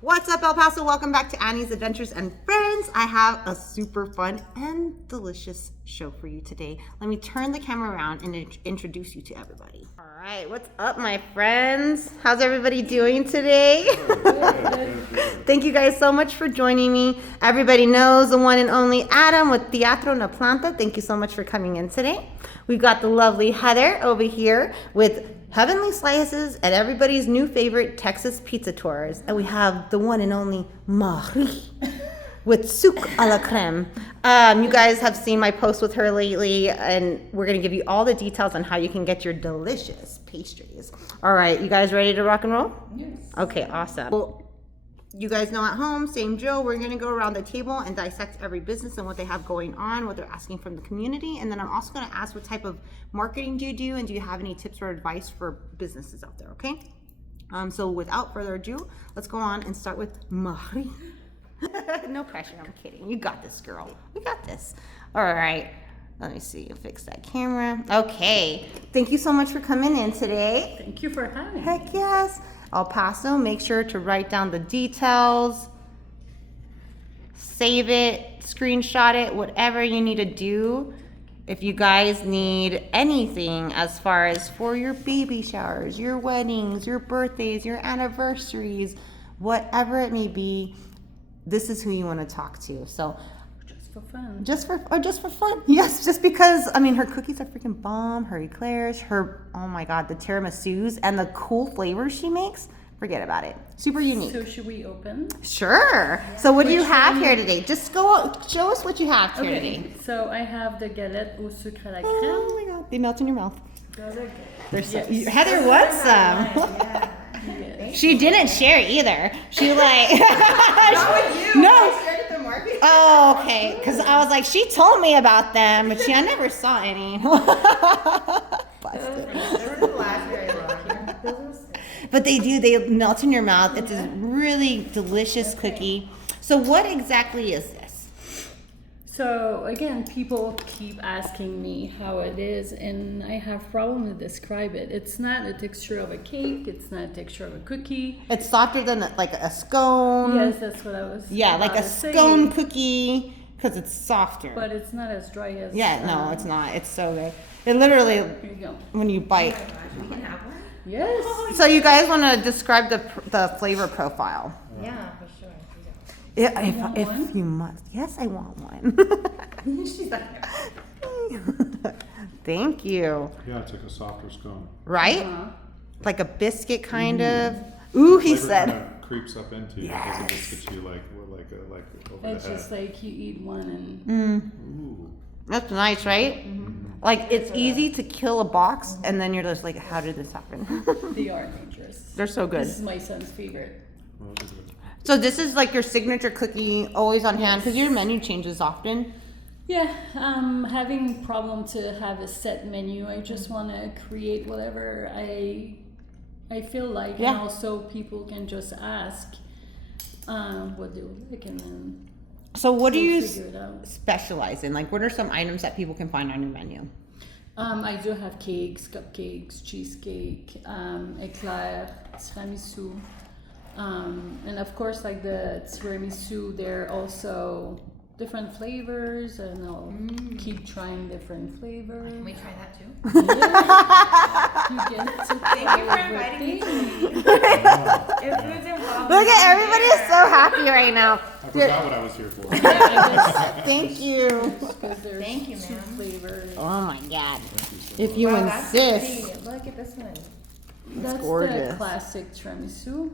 What's up, El Paso? Welcome back to Annie's Adventures and Friends. I have a super fun and delicious show for you today. Let me turn the camera around and introduce you to everybody. All right, what's up, my friends? How's everybody doing today? Thank you guys so much for joining me. Everybody knows the one and only Adam with Teatro Na Planta. Thank you so much for coming in today. We've got the lovely Heather over here with Heavenly Slices and everybody's new favorite Texas pizza tours. And we have the one and only Marie with souk à la crème. You guys have seen my post with her lately, and we're going to give you all the details on how you can get your delicious pastries. All right, you guys ready to rock and roll? Yes. Okay, awesome. Well, you guys know at home, same Joe, we're going to go around the table and dissect every business and what they have going on, what they're asking from the community. And then I'm also going to ask what type of marketing do you do, and do you have any tips or advice for businesses out there, okay? So without further ado, let's go on and start with Marie. No pressure, I'm kidding. You got this, girl. We got this. All right. Let me see. Fix that camera. Okay. Thank you so much for coming in today. Thank you for having me. Heck yes. El Paso, make sure to write down the details, save it, screenshot it, whatever you need to do. If you guys need anything as far as for your baby showers, your weddings, your birthdays, your anniversaries, whatever it may be, this is who you want to talk to. So Just for fun. just for fun. Yes, just because, I mean, her cookies are freaking bomb, her eclairs, oh my God, the tiramisus and the cool flavors she makes, forget about it. Super unique. So should we open? Sure. So what do you have here today? Just show us what you have here today. So I have the galette au sucre à la crème. Oh my God, they melt in your mouth. Those are good. They're so, Yes. Heather wants some. Yes. She didn't share either. She like. Not with you. No. I shared at the market. Oh, okay. Because I was like, she told me about them, but I never saw any. Busted. They were the last very long. But they melt in your mouth. It's a really delicious cookie. So what exactly is this? So again, people keep asking me how it is, and I have problem to describe it. It's not a texture of a cake. It's not a texture of a cookie. It's softer than like a scone. Yes, that's what I was. Yeah, like a about to say. scone cookie because it's softer. But it's not as dry as. Yeah, no, it's not. It's so good. It literally, Here you go. when you bite. We can have one. Yes. So you guys want to describe the flavor profile? Yeah, for sure. Yeah, want if one? you must. Yes, I want one. She's like, Thank you. Yeah, it's like a softer scone. Right? Uh-huh. Like a biscuit kind of. Ooh, he Flavor said. kinda creeps up into you because it just gets you like over It's the just head. like you eat one and. Ooh. That's nice, right? Like it's easy to kill a box, and then you're just like, how did this happen? They are dangerous. They're so good. This is my son's favorite. Well, it is good. So this is like your signature cookie, always on hand, because your menu changes often. Yeah, having problem to have a set menu. I just want to create whatever I feel like, Yeah. and also people can just ask what they would like, and then So what do we'll you figure it out. specialize in? Like, what are some items that people can find on your menu? I do have cakes, cupcakes, cheesecake, eclair, tiramisu, and of course, like the tiramisu, they're also different flavors, and I'll keep trying different flavors. can we try that too? Yeah. You get to Thank you for try inviting me everything. to eat. If food's involved. Look at everybody is so happy right now. I forgot what I was here for. Thank you. Because there's Thank you, two ma'am. flavors. Oh my God. If you Wow, that's insist. pretty. Look at this one. That's gorgeous. the classic tiramisu.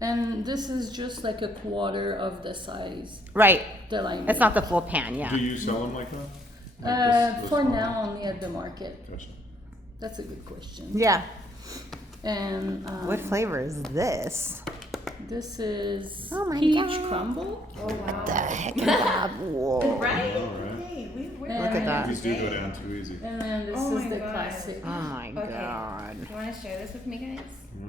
And this is just like a quarter of the size Right. that I It's make. not the full pan, yeah. Do you sell them like that? Like this For small? now, only at the market. Gotcha. That's a good question. Yeah. And What flavor is this? this is Oh my peach God. crumble. Oh wow. The heck is that? Whoa. Right? All right. Hey, we're Look at that. These do go down too easy. And then this Oh is my the God. classic. Oh my Okay. God. You want to share this with me, guys?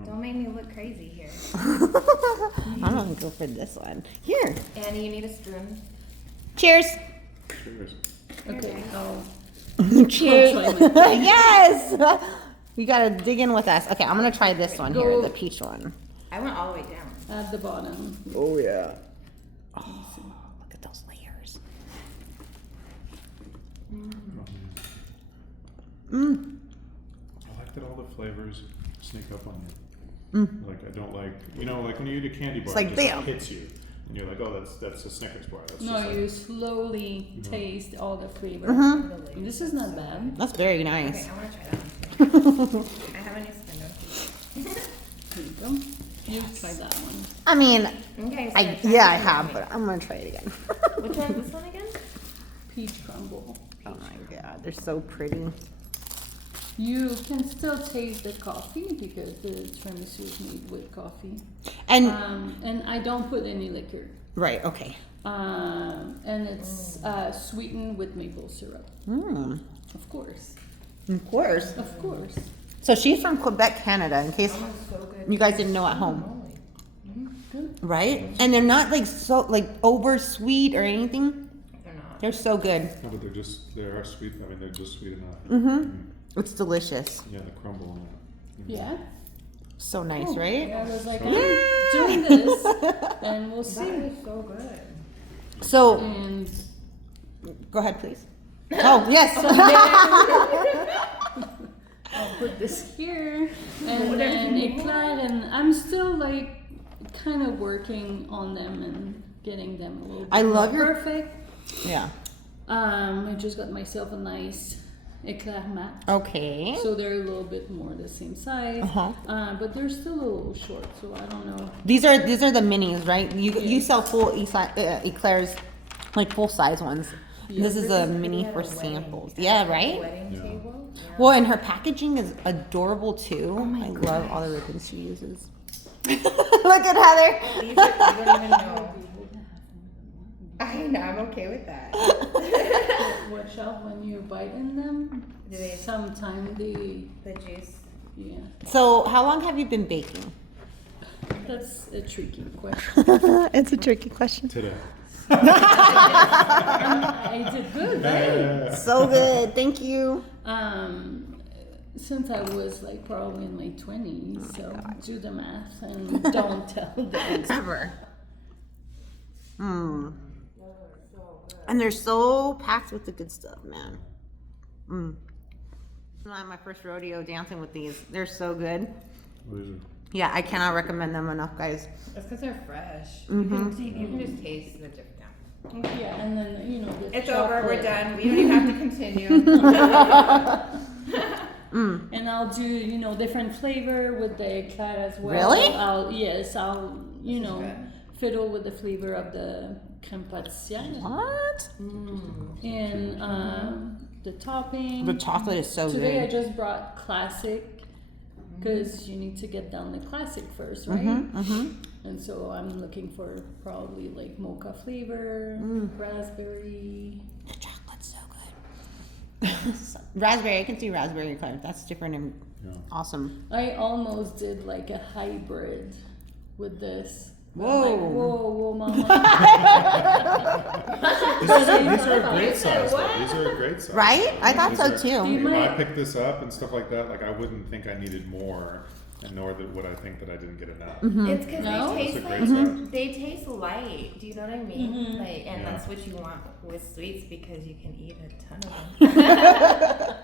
Don't make me look crazy here. I'm gonna go for this one. Here. Annie, you need a spoon. Cheers. Cheers. Okay, oh, Cheers. I'll try my Yes. You gotta dig in with us. Okay, I'm gonna try this one here, Go. the peach one. I went all the way down. at the bottom. Oh yeah. Oh, look at those layers. I like that all the flavors sneak up on you. Like I don't like, like when you eat a candy bar, like, it just bam. hits you, and you're like, oh, that's a Snickers bar. That's No, just you like, slowly taste all the flavor. Mm-hmm. This is not bad. That's very Okay, nice. I want to try that one. I have a new spinner. Here you go. You try that one. I mean, Okay, so I try I this have, one. but I'm gonna try it again. Which one is this one again? Peach crumble. Oh my god, they're so pretty. You can still taste the coffee because the tiramisu is made with coffee. And And I don't put any liquor. right, okay. And it's sweetened with maple syrup. Mm, Of course. of course. Of course. So she's from Quebec, Canada. In case Oh, so good. you guys didn't know at home, Good. right? And they're not like so like over sweet or anything. They're not. They're so good. no, but they are sweet. I mean, they're just sweet enough. It's delicious. Yeah, the crumble in it. Yeah. So nice, Oh, right? Yeah, I was like, Yeah. I'm doing this, and we'll That see. is so good. So And go ahead, please. Oh yes. I'll put this here, and then eclat, and I'm still like kind of working on them and getting them a little bit I love more your- perfect. Yeah. I just got myself a nice eclair mat. Okay. So they're a little bit more the same size, but they're still a little short. So I don't know. These are the minis, right? You sell full eclairs, like full size ones. This is a mini for samples. Yeah, right? Wedding Yeah. table. Yeah. Well, and her packaging is adorable too. I love all the ribbons she uses. Look at Heather. These are, you don't even know. I know, I'm okay with that. Watch out when you bite in them. Do they- Sometimes they, The juice. yeah. So, how long have you been baking? That's a tricky question. It's a tricky question. Today. I did good, right? So good. Thank you. Since I was like probably in my 20s, so do the math and don't tell them. Ever. And they're so packed with the good stuff, man. Not my first rodeo dancing with these. They're so good. Yeah, I cannot recommend them enough, guys. That's because they're fresh. You can just taste the difference. Yeah, and then you know the It's over. We're chocolate. done. We don't even have to continue. And I'll do different flavor with the eclair as well. Really? I'll good. fiddle with the flavor of the crème pâtissière What? and the topping. The chocolate is so Today I good. just brought classic because you need to get down the classic first, right? And so I'm looking for probably like mocha flavor, raspberry. The chocolate's so good. Raspberry, I can see raspberry eclair. That's different and awesome. I almost did like a hybrid with this. I'm Whoa. like, whoa, mama. These are a great size. Though. These are a great size. Right? I thought These so are- too. You When I might- picked this up and stuff like that, like I wouldn't think I needed more, and nor would I think that I didn't get enough. It's because No? they It's taste a like great size. they taste light. Do you know what I mean? Like, and Yeah. that's what you want with sweets because you can eat a ton of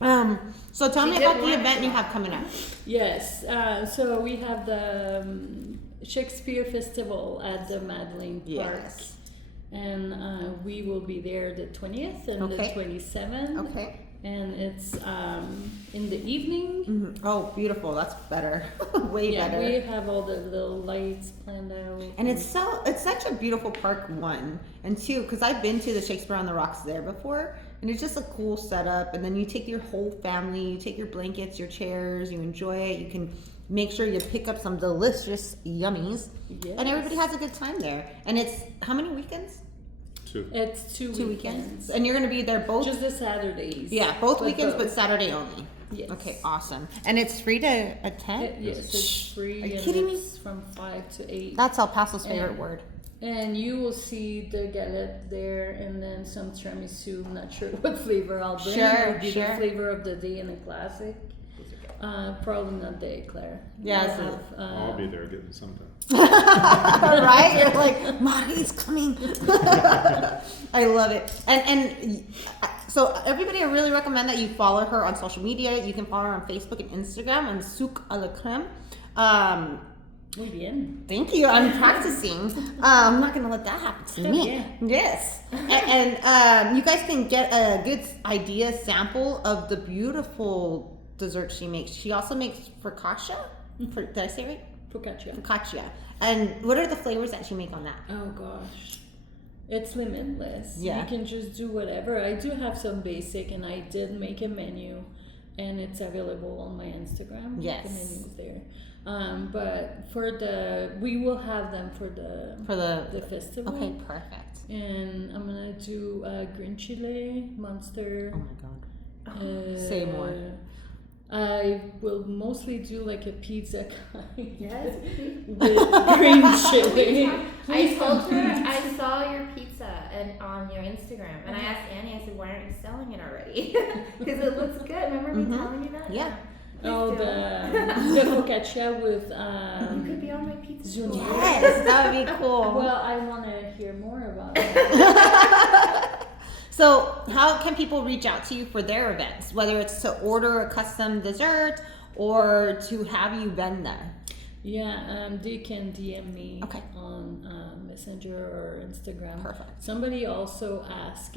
them. So tell me She about did the one. event you have coming up. Yes, so we have the Shakespeare Festival at the Madaline Park. Yes. And we will be there the 20th and Okay. the 27th. Okay. And it's in the evening. Oh, beautiful. That's better. Way Yeah, better. we have all the little lights planned out. And it's such a beautiful park, one. And two, because I've been to the Shakespeare on the Rocks there before, and it's just a cool setup. And then you take your whole family, you take your blankets, your chairs, you enjoy it. You can make sure you pick up some delicious yummies. Yes. And everybody has a good time there. And it's how many weekends? 2. It's two 2 weekends. And you're going to be there both? Just the Saturdays. Yeah, both But weekends, but both. Saturday only. Yes. Okay, awesome. And it's free to attend? Yes, it's free. Are you and kidding me? it's from 5 to 8. That's El Paso's favorite And- word. And you will see the galette there, and then some tiramisu. I'm not sure what flavor I'll bring. Sure, It'll be sure. the flavor of the day and the classic. Probably not the eclair. Yeah, We'll so- have, I'll be there getting something. Right? You're like, Mari's coming. I love it. And so everybody, I really recommend that you follow her on social media. You can follow her on Facebook and Instagram on Souk à la Crème. Muy bien. Thank you. I'm practicing. I'm not going to let that happen to me. Yeah. Yes. And you guys can get a good idea sample of the beautiful dessert she makes. She also makes focaccia. Did I say it right? Focaccia. Focaccia. And what are the flavors that you make on that? Oh gosh. It's limitless. Yeah. You can just do whatever. I do have some basic, and I did make a menu, and it's available on my Instagram. Yes. The menu is there. But we will have them for the festival. Okay, perfect. And I'm gonna do green chile, monster. Oh my god. Say more. I will mostly do like a pizza kind. Yes. With green chili. I told her I saw your pizza on your Instagram, and I asked Annie. I said, "Why aren't you selling it already?" Because it looks good. Remember me telling you that? Yeah. Oh, the focaccia with You could be on my pizza. Junior. Yes, that would be cool. Well, I want to hear more about it. So, how can people reach out to you for their events? Whether it's to order a custom dessert or to have you vend there? Yeah, they can DM me Okay. on Messenger or Instagram. Perfect. Somebody also asked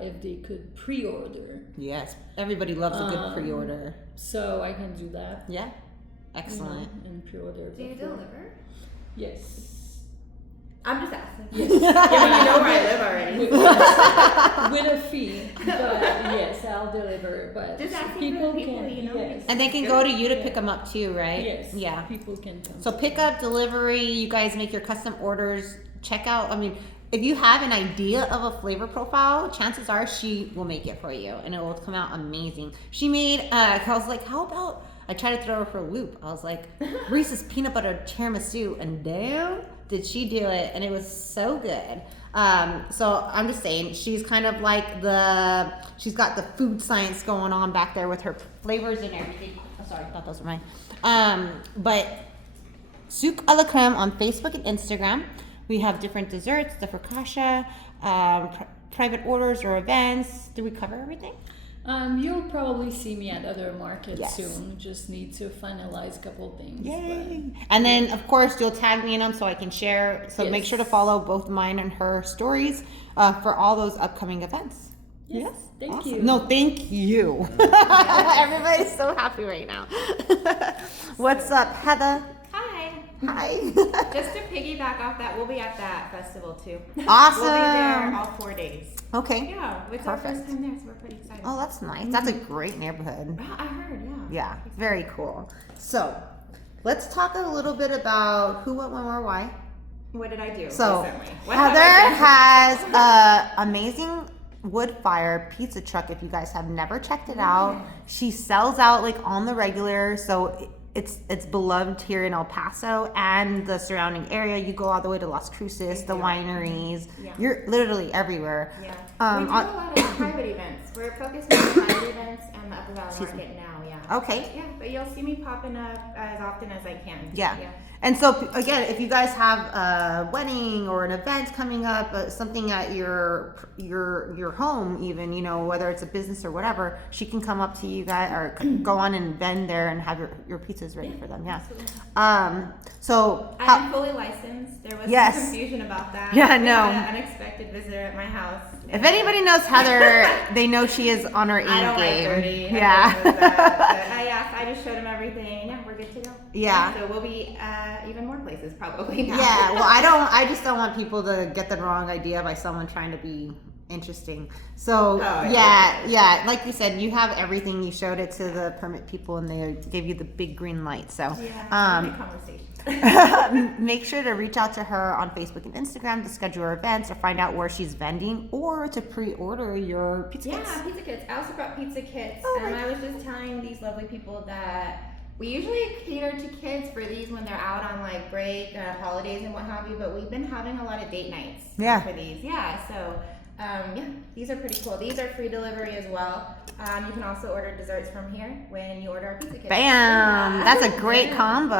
if they could pre-order, Yes, everybody loves a good pre-order. so I can do that. Yeah, excellent. And pre-order. Do you before. deliver? Yes. I'm just asking. Yes. You know where I live already. With a fee, but yes, I'll deliver. But Just asking people for the people, can, you know, yes, And they can go to you to pick them up too, right? yes, Yeah. people can come. So pick up, delivery, you guys make your custom orders. Check out, I mean, if you have an idea of a flavor profile, chances are she will make it for you and it will come out amazing. She made, I was like, how about, I tried to throw her for a loop. I was like, Reese's peanut butter tiramisu, and damn, did she do it. And it was so good. So I'm just saying, she's kind of like she's got the food science going on back there with her flavors and everything. Oh, sorry, I thought those were mine. But Souk à la Crème on Facebook and Instagram. We have different desserts, the focaccia, private orders or events. Did we cover everything? You'll probably see me at other markets Yes. soon. Just need to finalize a couple things. Yay! And then, of course, you'll tag me in them so I can share. So make Yes. sure to follow both mine and her stories for all those upcoming events. Yes, thank Awesome. you. No, thank you. Everybody's so happy right now. What's up, Heather? Hi. Hi. Just to piggyback off that, we'll be at that festival too. Awesome. We'll be there all 4 days. Okay. Yeah, it's our Perfect. first time there, so we're pretty excited. Oh, that's nice. That's a great neighborhood. Wow, I heard, yeah. Yeah, very cool. So, let's talk a little bit about who, what, when, where, why. What did I do So, recently? What have I Heather done? has an amazing wood fire pizza truck. If you guys have never checked it out, she sells out like on the regular. So it's beloved here in El Paso and the surrounding area. You go all the way to Las Cruces, the wineries. Yeah. You're literally everywhere. Yeah. Um, We do a on- lot of private events. We're focused on private events and the Upper Valley Excuse me. Market now, yeah. Okay. Yeah, but you'll see me popping up as often as I can. Yeah. And so again, if you guys have a wedding or an event coming up, something at your home, even, you know, whether it's a business or whatever, she can come up to you guys or go on and vend there and have your pizzas ready for them. Yeah. So I'm fully licensed. There was Yes. some confusion about that. Yeah, We no. had an unexpected visitor at my house. if anybody knows Heather, they know she is on her A I don't game. like dirty. Yeah. I just showed him everything, and yeah, we're good to go. Yeah. So we'll be even more places probably now. Yeah, well, I just don't want people to get the wrong idea by someone trying to be interesting. So, yeah, like you said, you have everything. You showed it to the permit people and they gave you the big green light. So, Yeah. Good conversation. make sure to reach out to her on Facebook and Instagram to schedule her events or find out where she's vending or to pre-order your pizza kits. Yeah, pizza kits. I also brought pizza kits. Oh, and right. I was just telling these lovely people that we usually cater to kids for these when they're out on like break, holidays and what have you, but we've been having a lot of date nights Yeah. for these. Yeah, so Yeah, these are pretty cool. These are free delivery as well. You can also order desserts from here when you order our pizza kit. Bam! That's a great combo,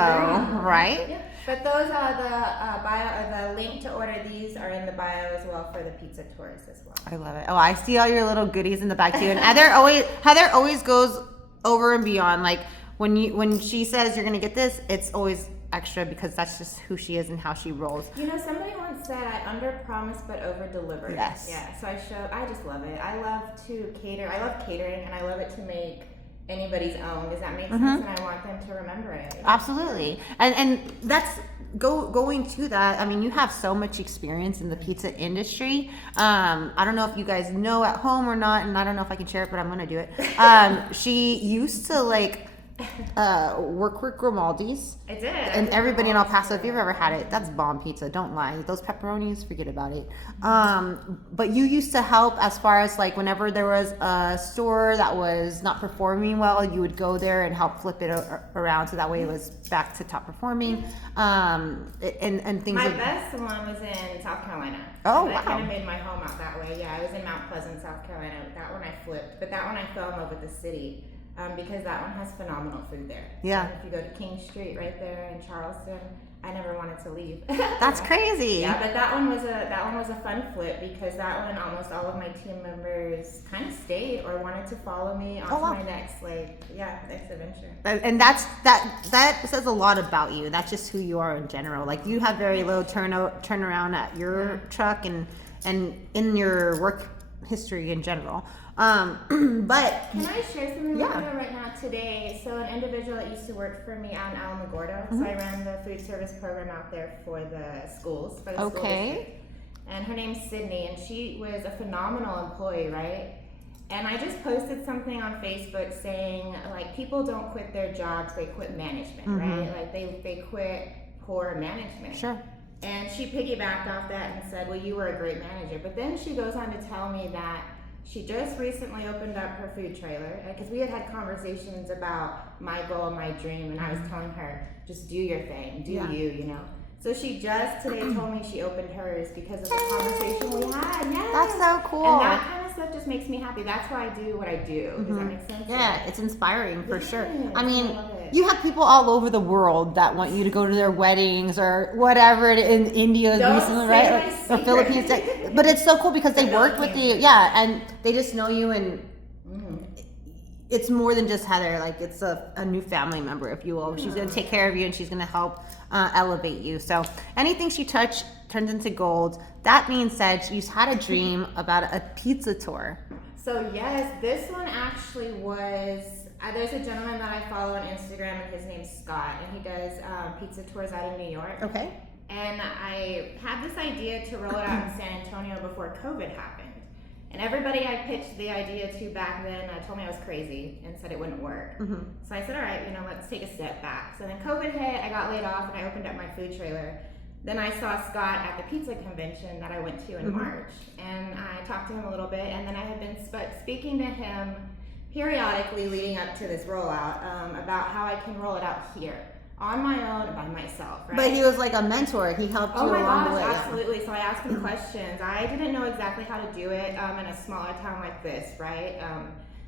right? Yeah, but those are the bio, or the link to order these are in the bio as well for the pizza tours as well. I love it. Oh, I see all your little goodies in the back too. And Heather always goes over and beyond. Like when she says you're gonna get this, it's always extra because that's just who she is and how she rolls. You know, somebody once said I under promise but over deliver. Yes. Yeah. So I just love it. I love to cater. I love catering and I love it to make anybody's own. Does that make sense? And I want them to remember it. Absolutely. And that's going to that. I mean, you have so much experience in the pizza industry. I don't know if you guys know at home or not, and I don't know if I can share it, but I'm gonna do it. She used to work with Grimaldi's. I did. And everybody in El Paso, if you've ever had it, that's bomb pizza. Don't lie. Those pepperonis, forget about it. But you used to help as far as like whenever there was a store that was not performing well, you would go there and help flip it around so that way it was back to top performing. And things. My best one was in South Carolina. Oh, I wow. kind of made my home out that way. Yeah, I was in Mount Pleasant, South Carolina. That one I flipped, but that one I fell in love with the city. Because that one has phenomenal food there. Yeah. If you go to King Street right there in Charleston, I never wanted to leave. That's crazy. Yeah, but that one was a fun flip because that one almost all of my team members kind of stayed or wanted to follow me on to my next next adventure. And that says a lot about you. That's just who you are in general. Like you have very low turnaround at your truck and in your work history in general. But can I share something with you right now today? So an individual that used to work for me out in Alamogordo, so I ran the food service program out there for the schools, for the school district. And her name's Sydney, and she was a phenomenal employee, right? And I just posted something on Facebook saying, like, people don't quit their jobs, they quit management, right? Like, they quit poor management. Sure. And she piggybacked off that and said, well, you were a great manager. But then she goes on to tell me that she just recently opened up her food trailer because we had conversations about my goal and my dream, and I was telling her, just do your thing, do you know. So she just today told me she opened hers because of the conversation we had. Yeah, that's so cool. And that kind of stuff just makes me happy. That's why I do what I do. Does that make sense? Yeah, it's inspiring for sure. I I mean, love it. you have people all over the world that want you to go to their weddings or whatever in India Don't recently, say right? my Or secret. Philippines. But it's so cool because they work with you. Yeah, and they just know you and it's more than just Heather. Like it's a new family member, if you will. She's going to take care of you and she's going to help elevate you. So anything she touched turns into gold. That being said, she's had a dream about a pizza tour. So yes, this one actually was, there's a gentleman that I follow on Instagram and his name's Scott, and he does pizza tours out in New York. Okay. And I had this idea to roll it out in San Antonio before COVID happened. And everybody I pitched the idea to back then told me I was crazy and said it wouldn't work. So I said, all right, let's take a step back. So then COVID hit, I got laid off, and I opened up my food trailer. Then I saw Scott at the pizza convention that I went to in March, and I talked to him a little bit, and then I had been speaking to him periodically leading up to this rollout about how I can roll it out here on my own by myself, right? But he was like a mentor. He helped you along the way. Absolutely. So I asked him questions. I didn't know exactly how to do it in a smaller town like this, right?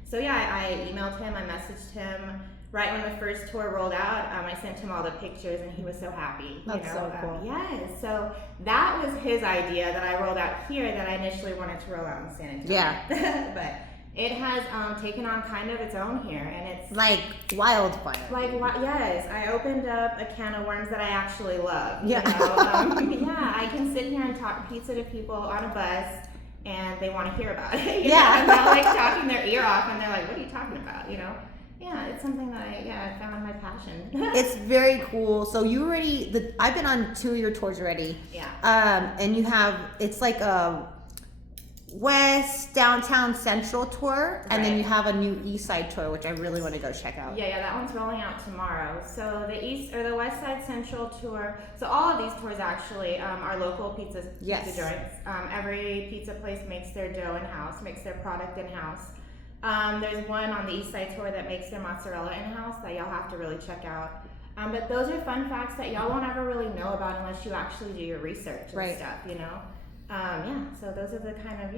So yeah, I emailed him, I messaged him. Right when the first tour rolled out, I sent him all the pictures, and he was so happy. That's so cool. Yes, so that was his idea that I rolled out here that I initially wanted to roll out in San Antonio. Yeah. But it has taken on kind of its own here, and it's like wildfire. Yes, I opened up a can of worms that I actually love. Yeah. Yeah, I can sit here and talk pizza to people on a bus, and they want to hear about it. Yeah. I'm not like talking their ear off, and they're like, "What are you talking about?" Yeah, it's something that I found my passion. It's very cool. So you already, I've been on 2 of your tours already. Yeah. And you have, it's like a West Downtown Central tour, and then you have a new Eastside tour, which I really want to go check out. Yeah, that one's rolling out tomorrow. So the West Side Central tour. So all of these tours actually are local pizza joints. Every pizza place makes their dough in house, makes their product in house. There's one on the East Side tour that makes their mozzarella in-house that y'all have to really check out. But those are fun facts that y'all won't ever really know about unless you actually do your research and stuff, Yeah, so those are the kind of,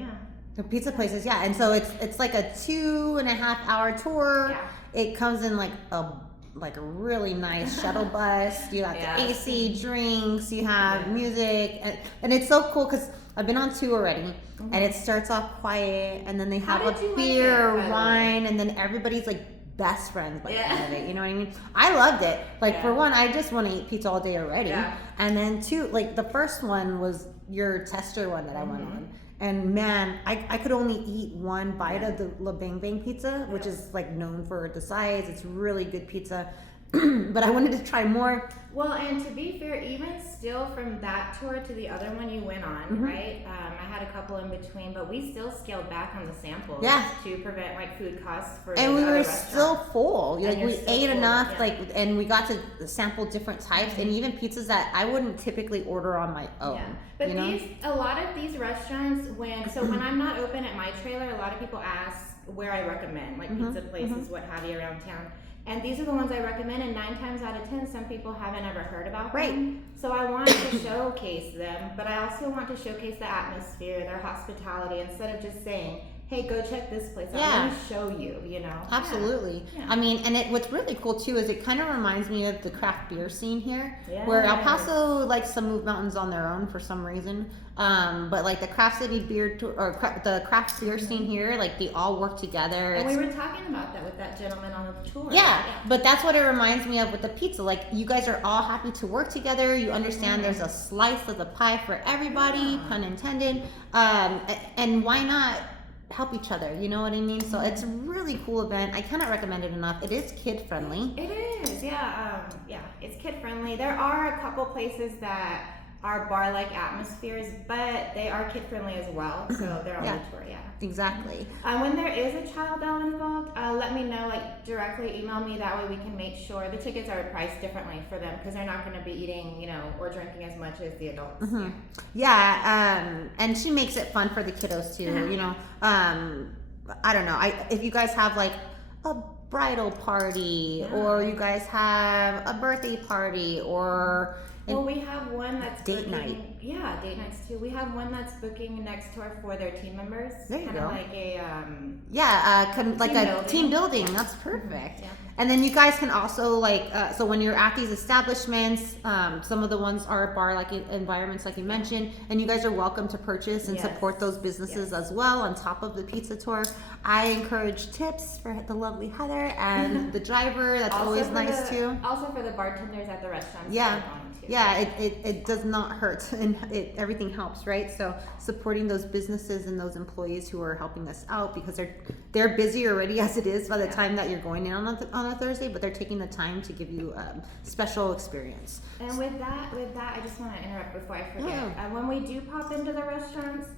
The pizza places, yeah. And so it's like a 2.5 hour tour. Yeah. It comes in like a really nice shuttle bus. You got Yeah. the AC, drinks, you have music, and it's so cool because I've been on two already, and it starts off quiet, and then they have How did you a like beer it, or by the way? wine, and then everybody's like best friends by the Yeah. end of it. You know what I mean? I loved it. Like Yeah. for one, I just want to eat pizza all day already, Yeah. and then two, like the first one was your tester one that I went on. And man, I could only eat one bite of the La Bang Bang pizza, which is like known for the size. It's really good pizza. But I wanted to try more. Well, and to be fair, even still from that tour to the other one you went on, right? I had a couple in between, but we still scaled back on the samples to prevent like food costs for And we the were other still restaurants. full. And Like you're we still ate full, enough, yeah. like, and we got to sample different types and even pizzas that I wouldn't typically order on my own. Yeah, but you know? a lot of these restaurants, when I'm not open at my trailer, a lot of people ask where I recommend, like pizza places, what have you around town. And these are the ones I recommend, and 9 times out of 10, some people haven't ever heard about them. So I want to showcase them, but I also want to showcase the atmosphere, their hospitality, instead of just saying, hey, go check this place out. Let me show you, you know? Absolutely. Yeah. I mean, and what's really cool too is it kind of reminds me of the craft beer scene here, where El Paso likes to move mountains on their own for some reason. But like the Craft City beer tour, or the craft beer scene here, like they all work together. And we were talking about that with that gentleman on the tour. Yeah, but that's what it reminds me of with the pizza. Like you guys are all happy to work together. You understand there's a slice of the pie for everybody, pun intended. And why not help each other? You know what I mean? So it's a really cool event. I cannot recommend it enough. It is kid friendly. It is, yeah. It's kid friendly. There are a couple places that are bar-like atmospheres, but they are kid friendly as well. So they're on the tour, Exactly. When there is a child element involved, let me know, like directly email me. That way we can make sure the tickets are priced differently for them because they're not going to be eating, you know, or drinking as much as the adults. And she makes it fun for the kiddos too. You know, I don't know. If you guys have like a bridal party or you guys have a birthday party or well, we have one that's date booking, night. Yeah, date nights too. We have one that's booking next tour for their team members. There you Kind go. of like a like team a building. team building. That's perfect. Yeah. And then you guys can also like so when you're at these establishments, some of the ones are bar like environments like you mentioned, and you guys are welcome to purchase and support those businesses as well on top of the pizza tour. I encourage tips for the lovely Heather and the driver. That's Also always for nice too. Also for the bartenders at the restaurants. Yeah. that we're going to. Yeah, it does not hurt, and everything helps, right? So supporting those businesses and those employees who are helping us out because they're busy already as it is by the time that you're going in on a Thursday, but they're taking the time to give you a special experience. And with that, I just want to interrupt before I forget. When we do pop into the restaurants,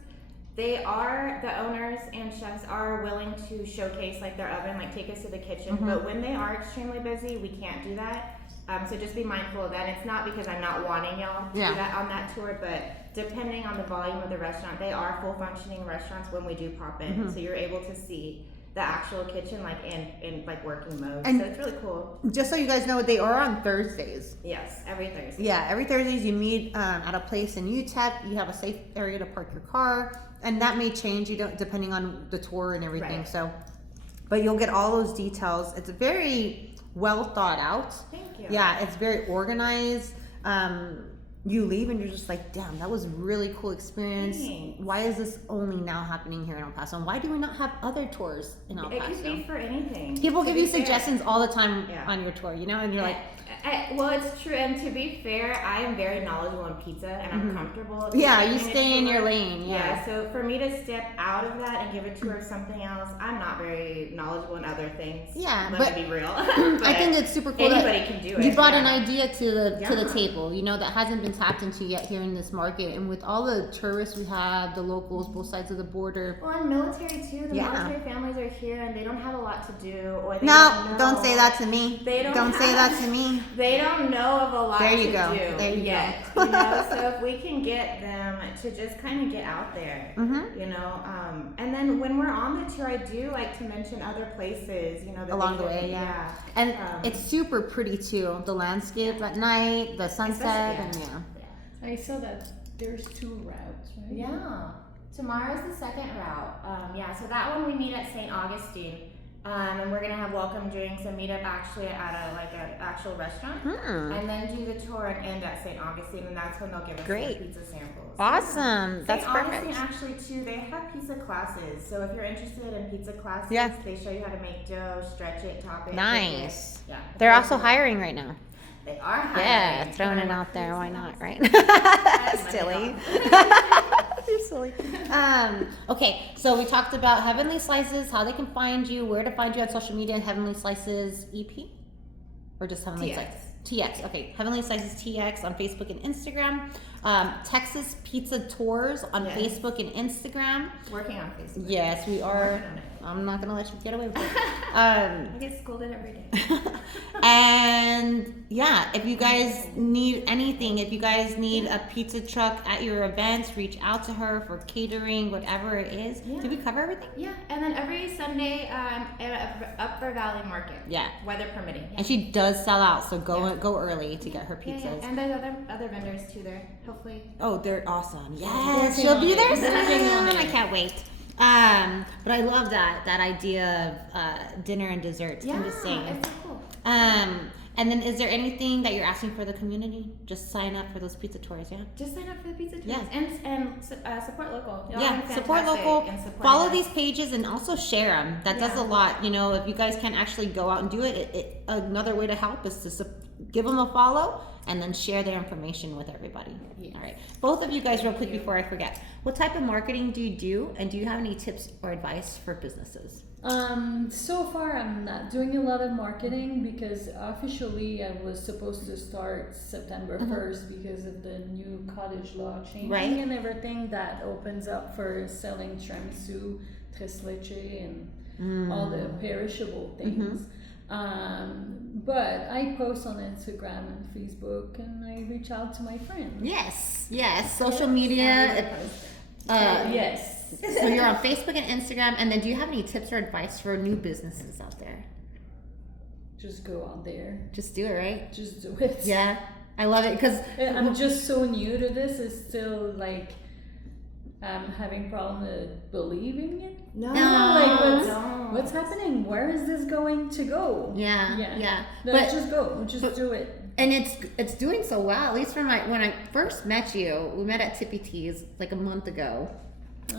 the owners and chefs are willing to showcase like their oven, like take us to the kitchen. But when they are extremely busy, we can't do that. So just be mindful of that. It's not because I'm not wanting y'all to do that on that tour, but depending on the volume of the restaurant, they are full functioning restaurants when we do pop in. So you're able to see the actual kitchen like in like working mode. And so it's really cool. Just so you guys know, they are on Thursdays. Yes, every Thursday. Yeah, every Thursdays you meet at a place in UTEP. You have a safe area to park your car, and that may change. You don't depending on the tour and everything. Right. So, but you'll get all those details. It's very well thought out. Thank you. Yeah, it's very organized. You leave and you're just like, damn, that was a really cool experience. Thanks. Why is this only now happening here in El Paso? And why do we not have other tours in El Paso? It could be for anything. People to give be you fair. suggestions all the time on your tour, you know, and you're like, well, it's true. And to be fair, I am very knowledgeable in pizza, and I'm comfortable. yeah, you doing a stay in tour. your lane. Yeah. So for me to step out of that and give a tour of something else, I'm not very knowledgeable in other things. Yeah, Let but me be real. I think it's super cool anybody that can do it. you brought an yeah. idea to the Yeah. table, you know, that hasn't been tapped into yet here in this market. And with all the tourists we have, the locals, both sides of the border. Well, and military too. The Yeah. military families are here, and they don't have a lot to do, or they No, don't say that to me. They Don't say that to me. They don't know of a lot There you to go. do There you yet. go. You know, so if we can get them to just kind of get out there, you know, and then when we're on the tour, I do like to mention other places, you know, that Along they the can- way, yeah. And it's super pretty too. The landscape at night, the sunset, and Especially, yeah. I saw that there's 2 routes, right? Yeah. Tomorrow's the second route. Yeah, so that one we meet at St. Augustine. And we're gonna have welcome drinks and meet up actually at an actual restaurant, and then do the tour and end at St. Augustine, and that's when they'll give us Great. the pizza samples. Awesome. That's St. Augustine perfect. actually too, they have pizza classes. So if you're interested in pizza classes, Yeah. they show you how to make dough, stretch it, top it. Nice. cook it. Yeah. They're also hiring right now. They are hiring. Yeah, throwing it out there. Why not, right? Silly. You're silly. Okay, so we talked about Heavenly Slices, how they can find you, where to find you on social media, Heavenly Slices EP? Or just Heavenly TX. Slices? TX, okay. Heavenly Slices TX on Facebook and Instagram. Texas Pizza Tours on Yes. Facebook and Instagram. Working on Facebook. Yes, we are. Working on it. I'm not gonna let you get away with it. I get scolded every day. And yeah, if you guys need anything, if you guys need a pizza truck at your events, reach out to her for catering, whatever it is. Yeah. Did we cover everything? Yeah, and then every Sunday at Upper Valley Market. Yeah. Weather permitting. Yeah. And she does sell out, so go Yeah. go early to get her Yeah, pizzas. yeah. And there's other vendors too there. Hopefully. Oh, they're awesome. Yes, Working she'll on be it. there Working on soon. I it. can't wait. But I love that idea of dinner and desserts. Yeah, I'm just saying. it's so cool. And then is there anything that you're asking for the community? Just sign up for those pizza tours, yeah? Just sign up for the pizza tours. Yeah. And support local. Y'all Yeah, are support fantastic local. in supporting Follow us. these pages and also share them. That does Yeah. a lot. You know, if you guys can't actually go out and do it, another way to help is to give them a follow and then share their information with everybody. Yes. All right. Both of you guys, real quick you. before I forget, what type of marketing do you do? And do you have any tips or advice for businesses? So far I'm not doing a lot of marketing because officially I was supposed to start September 1st because of the new cottage law changing Right. and everything that opens up for selling tiramisu, tres leche, and all the perishable things. But I post on Instagram and Facebook and I reach out to my friends. Yes. Social media. Yes. So you're on Facebook and Instagram. And then do you have any tips or advice for new businesses out there? Just go out there. Just do it, right? Just do it. Yeah. I love it because I'm just so new to this. It's still like I'm having problem with believing it. No. Like what's happening? Where is this going to go? Yeah. No, But just go. Just do it. and it's doing so well. At least from when I first met you, we met at Tippy T's like a month ago.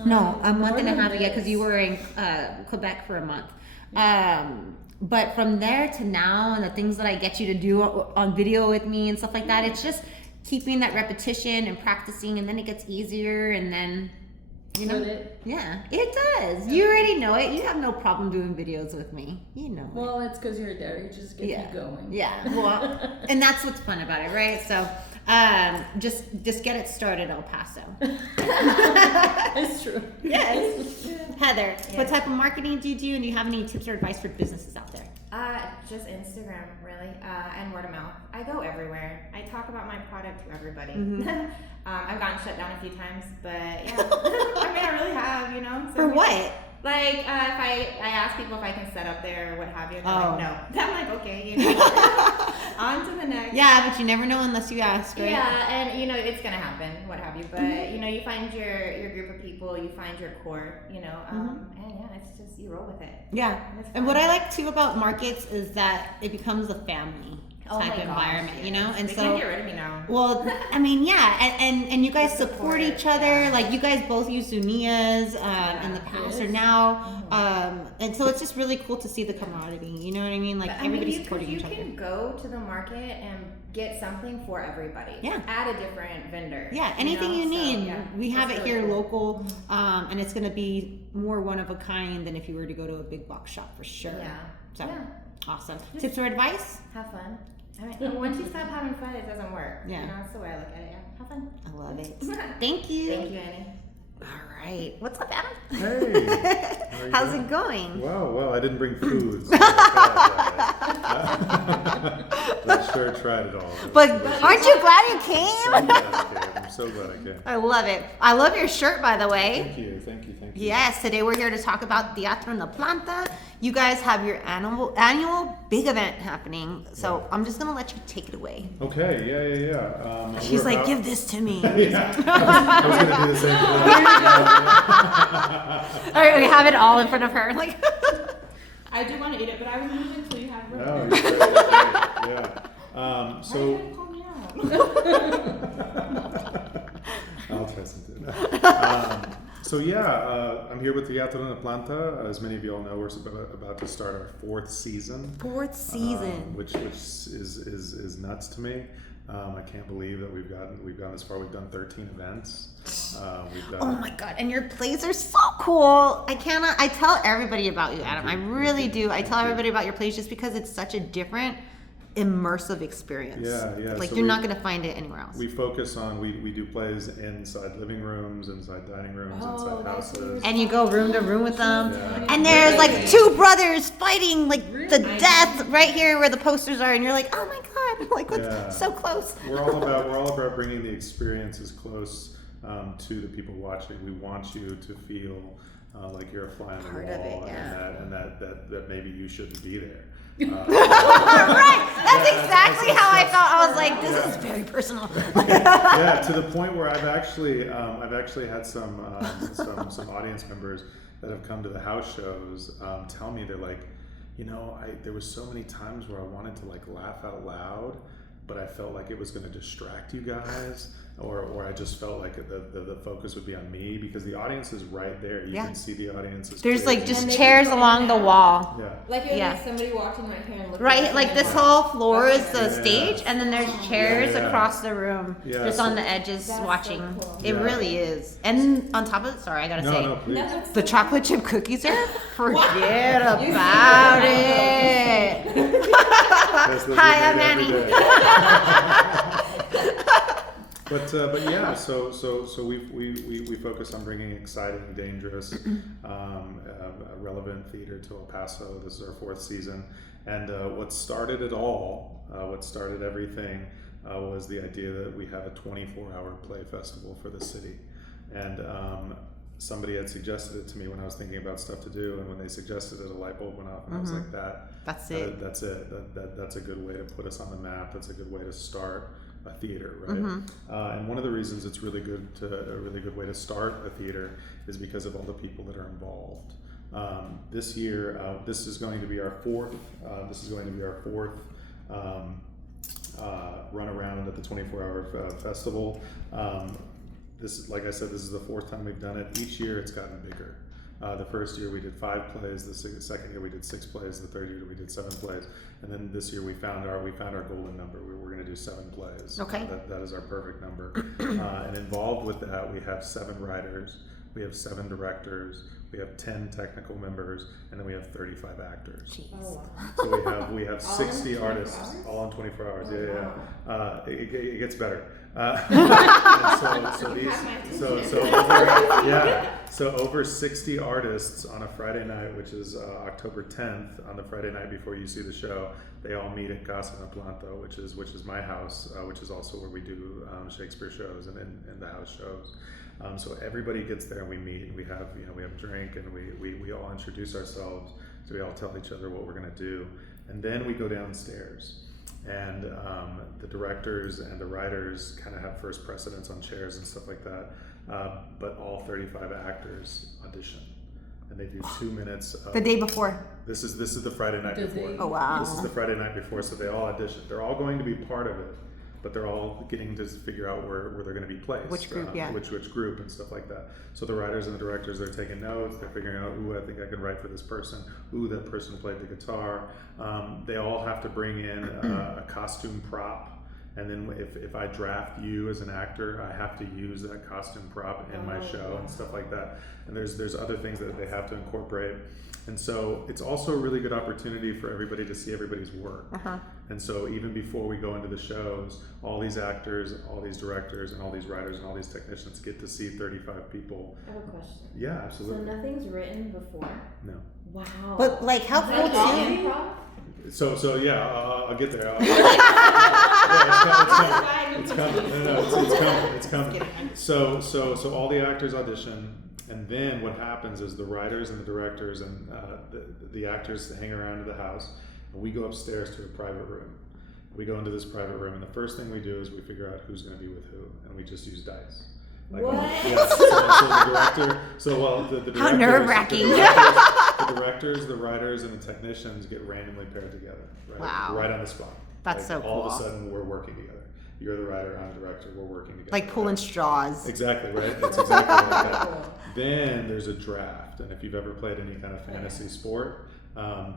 No, a month and a half ago because you were in Quebec for a month. But from there to now, and the things that I get you to do on video with me and stuff like that, it's just keeping that repetition and practicing, and then it gets easier, and then you know, Would it? yeah, it does. You already know it. You have no problem doing videos with me. You know. it. Well, it's because you're there. You just get me going. Yeah, well, and that's what's fun about it, right? So, just get it started, El Paso. It's true. Yes. Heather, what type of marketing do you do, and do you have any tips or advice for businesses out there? Just Instagram, really, and word of mouth. I go everywhere. I talk about my product to everybody. I've gotten shut down a few times, but yeah. I mean, I really have, you know. So For what? Like, if I ask people if I can set up there or what have you, and they're like, no. I'm like, okay, you know. On to the next. Yeah, but you never know unless you ask, right? Yeah, and you know it's gonna happen, what have you. But you know, you find your group of people, you find your core, you know, and yeah, it's just you roll with it. Yeah. It's And what fun. I like too about markets is that it becomes a family type environment, you know? And they so can't get rid of me now. well, I mean, yeah, and you guys support each other. yeah. Like you guys both use Zunias in the past or now, and so it's just really cool to see the camaraderie. You know what I mean? Like But, I mean, everybody's you supporting each other. can go to the market and get something for everybody. Yeah. At a different vendor. Yeah, anything know? you So, need, yeah, we have it's it really here cool. local, and it's gonna be more one of a kind than if you were to go to a big box shop for sure. Yeah. So Yeah. awesome. Tips or advice? Have fun. I mean, once you stop having fun, it doesn't work. Yeah. You know, that's the way I look at it. Yeah. Have fun. I love it. Thank you. Thank you, Annie. All right. What's up, Adam? Hey, how are you How's doing? it going? Well, I didn't bring food. So I sure tried it all. But aren't you glad you came? I'm so glad I came. I love it. I love your shirt, by the way. Thank you. Yes, today we're here to talk about Teatro en la Planta. You guys have your annual big event happening, so Yeah. I'm just gonna let you take it away. Okay, yeah. She's like, give this to me. Yeah. I was gonna do the same thing. All right, we have it all in front of her. Like, I do want to eat it, but I will leave it until you have it. No, you're great. Yeah. So Call me out. I'll try something. I'm here with Teatro en la Planta. As many of you all know, we're about to start our fourth season. Which is nuts to me. I can't believe that we've gotten this far. We've done 13 events. oh my god, and your plays are so cool. I tell everybody about you, Adam. I really do. I tell everybody about your plays just because it's such a different, immersive experience. Yeah. Like So you're not gonna find it anywhere else. We focus on we do plays inside living rooms, inside dining rooms, inside houses. And you go room to room with them. Yeah. And there's like two brothers fighting like the death right here where the posters are, and you're like, oh my god, like what's so close. We're all about bringing the experiences close to the people watching. We want you to feel like you're a fly on the Part wall, of it, yeah. and that maybe you shouldn't be there. Right, that's exactly how I felt. I was like, this is very personal. Yeah, to the point where I've actually had some audience members that have come to the house shows tell me, they're like, there was so many times where I wanted to like laugh out loud, but I felt like it was going to distract you guys, or I just felt like the focus would be on me because the audience is right there. You can see the audience. There's like just chairs along the wall. Yeah. Like it was like somebody walking right here and looking. Right, like this whole floor is the stage, and then there's chairs across the room, just on the edges watching. So cool. It really is. And on top of it, sorry, I gotta say, No, please. the chocolate chip cookies are, forget about it. Hi, I'm Annie. But yeah, so we focus on bringing exciting, dangerous, relevant theater to El Paso. This is our fourth season, and what started it all, what started everything, was the idea that we have a 24-hour play festival for the city, and somebody had suggested it to me when I was thinking about stuff to do, and when they suggested it, a light bulb went off, and I was like, that's it. That's a good way to put us on the map. That's a good way to start a theater, right? And one of the reasons it's a really good way to start a theater is because of all the people that are involved. This year, this is going to be our fourth. Run around at the 24-hour festival. This is, like I said, this is the fourth time we've done it. Each year, it's gotten bigger. The first year we did 5 plays. The second year we did 6 plays. The third year we did 7 plays. And then this year we found our golden number. We're going to do 7 plays. Okay. That is our perfect number. And involved with that, we have 7 writers. We have 7 directors. We have 10 technical members, and then we have 35 actors. Jeez. Oh, wow. So we have 60 artists all in 24 hours. It gets better. So over 60 artists on a Friday night, which is October 10th, on the Friday night before you see the show. They all meet at Casa en la Planta, which is my house, which is also where we do Shakespeare shows and the house shows. So everybody gets there and we meet and we have a drink and we all introduce ourselves. So we all tell each other what we're going to do, and then we go downstairs. And the directors and the writers kind of have first precedence on chairs and stuff like that. But all 35 actors audition, and they do 2 minutes. The day before. This is the Friday night before. Oh wow. This is the Friday night before, so they all audition. They're all going to be part of it, but they're all getting to figure out where they're going to be placed. Which group, which group and stuff like that. So the writers and the directors are taking notes. They're figuring out, ooh, I think I can write for this person. Ooh, that person played the guitar. They all have to bring in a costume prop. And then if I draft you as an actor, I have to use that costume prop in my show and stuff like that. And there's other things that they have to incorporate. And so it's also a really good opportunity for everybody to see everybody's work. And so even before we go into the shows, all these actors, all these directors, and all these writers, and all these technicians get to see 35 people. I have a question. Yeah, absolutely. So nothing's written before? No. Wow. But like how cool too. So yeah, I'll get there. It's coming. No, it's coming. So all the actors audition, and then what happens is the writers and the directors and the actors hang around in the house, and we go upstairs to a private room. We go into this private room, and the first thing we do is we figure out who's going to be with who, and we just use dice. Like, what? Yeah, so the director. The directors, how nerve-wracking. The directors, the writers, and the technicians get randomly paired together. Right? Wow. Right on the spot. That's so cool. All of a sudden, we're working together. You're the writer, I'm the director. We're working together. Like pulling straws. Exactly right. It's exactly like that. Then there's a draft, and if you've ever played any kind of fantasy sport,